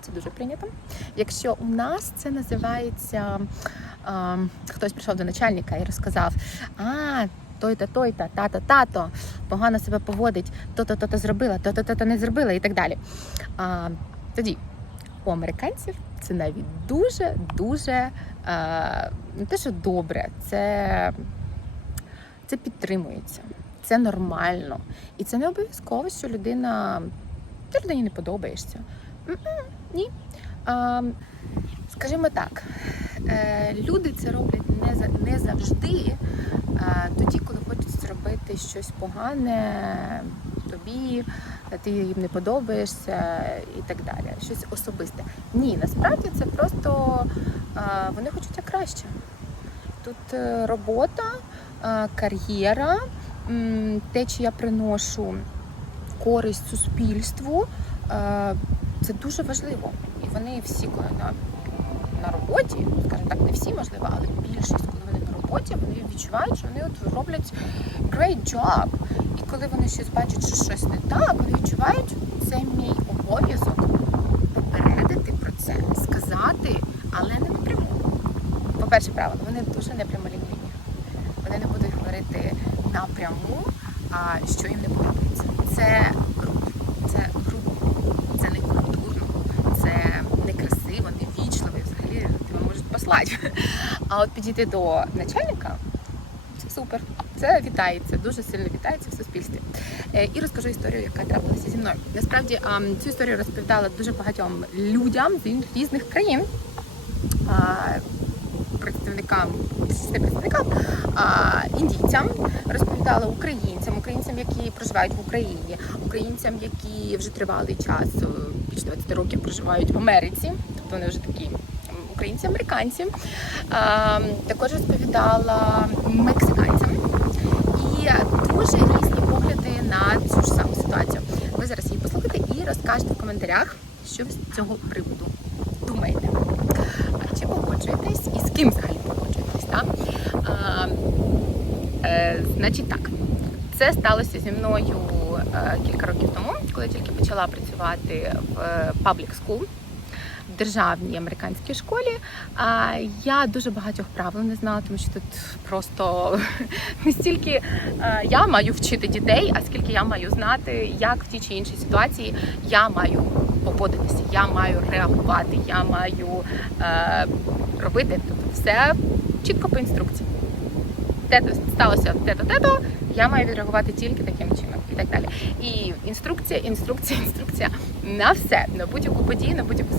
Це дуже прийнято. Якщо у нас це називається а, хтось прийшов до начальника і розказав: а, той-то, той-то, тато, тато, погано себе поводить, то-то, то-то зробила, то-то, то-то не зробила і так далі. А, тоді у американців це навіть дуже, дуже не те, що добре, це, це підтримується. Це нормально. І це не обов'язково, що людина ти людині не подобаєшся. Ні. Скажімо так, е, люди це роблять не, завжди, тоді, коли хочуть зробити щось погане тобі, ти їм не подобаєшся і так далі. Щось особисте. Ні, насправді це просто вони хочуть як краще. Тут е, робота, е, кар'єра, те, чи я приношу користь суспільству, е, це дуже важливо. І вони всі, коли на, на роботі, скажімо так, не всі можливо, але більшість, коли вони на роботі, вони відчувають, що вони от роблять great job. І коли вони щось бачать, що щось не так, вони відчувають, це мій обов'язок попередити про це, сказати, але не напряму. По-перше, правило, вони дуже непрямолінійні. Вони не будуть говорити напряму, а що їм не подобається. Це це грубо, це не культурно, це некрасиво, невічливо, і взагалі тебе. А от підійти до начальника це супер. Це вітається, дуже сильно вітається в суспільстві. Е, І розкажу історію, яка трапилася зі мною. Насправді цю історію розповідала дуже багатьом людям з різних країн. Представникам представникам, індійцям розповідала українцям, українцям, які проживають в Україні, українцям, які вже тривалий час, е, більше 20 років проживають в Америці, тобто вони вже такі українці-американці. Також розповідала мексиканцям і дуже різні погляди на цю ж саму ситуацію. Ви зараз її послухайте і розкажете в коментарях, що з цього приводу думаєте. А Чи погоджуєтесь і з ким взагалі погоджуєтесь? Так? А, е, значить так, це сталося зі мною е, кілька років тому, коли я тільки почала працювати в е, public school, в державній американській школі. А я дуже багатьох правил не знала, тому що тут просто не стільки е, я маю вчити дітей, а скільки я маю знати, як в тій чи іншій ситуації я маю поводитися, я маю реагувати, я маю е, робити тобто все чітко по інструкції. Те сталося те-то, те-то, я маю відреагувати тільки таким чином і так далі. І інструкція, інструкція, інструкція на все, на будь-яку подію, на будь-яку